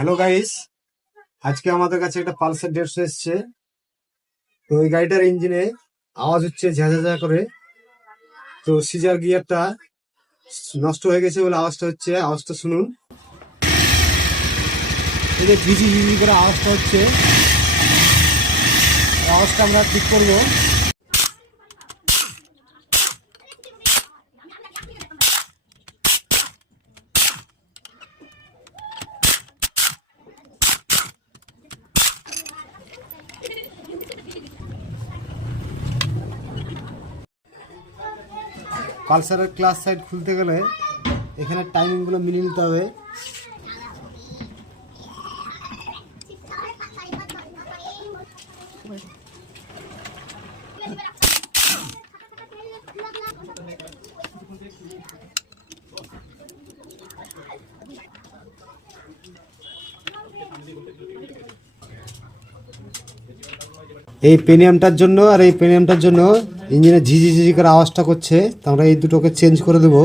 Hello guys, আজকে আমাদের কাছে একটা পালসার 150 এসছে। তো ওই গাড়িটার ইঞ্জিনে আওয়াজ হচ্ছে ঝাঁঝা করে। তো সিজার গিয়ারটা নষ্ট হয়ে গেছে বলে আওয়াজটা হচ্ছে। আওয়াজটা শুনুন, এই যে ঝিঝি ঝিঝি করে আওয়াজটা হচ্ছে। আওয়াজটা আমরা ঠিক করবো। পালসারের ক্লাস সাইড খুলতে গেলে এখানে টাইমিংগুলো মিলিয়ে নিতে হবে। এই পেনিয়ামটার জন্য আর এই পেনিয়ামটার জন্য ইঞ্জিনের ঝিঝি ঝিঝি করে আওয়াজটা করছে। তো আমরা এই দুটোকে চেঞ্জ করে দেবো।